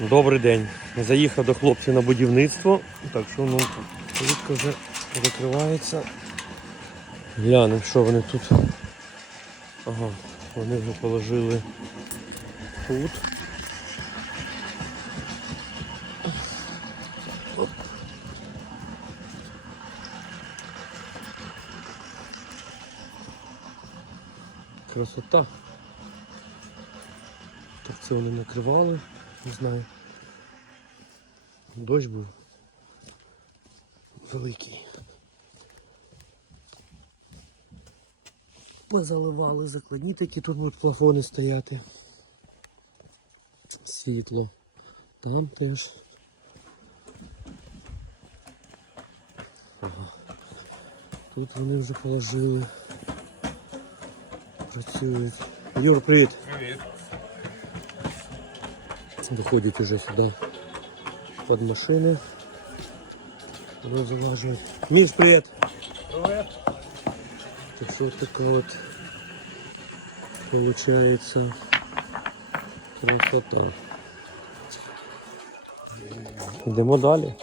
Добрий день. Заїхав до хлопців на будівництво. Так що ну плитка вже закривається. Глянемо, що вони тут. Ага, вони вже положили тут. Красота. Так це вони накривали, не знаю. Дощ був великий. Позаливали закладні такі, тут будуть плафони стояти. Світло. Там теж. Ага. Тут вони вже положили. Працюють. Юр, привіт. Привіт. Доходять уже сюди під машини. Розлажують. Міш, привіт! Привіт. Так що така от получается красота. Йдемо далі.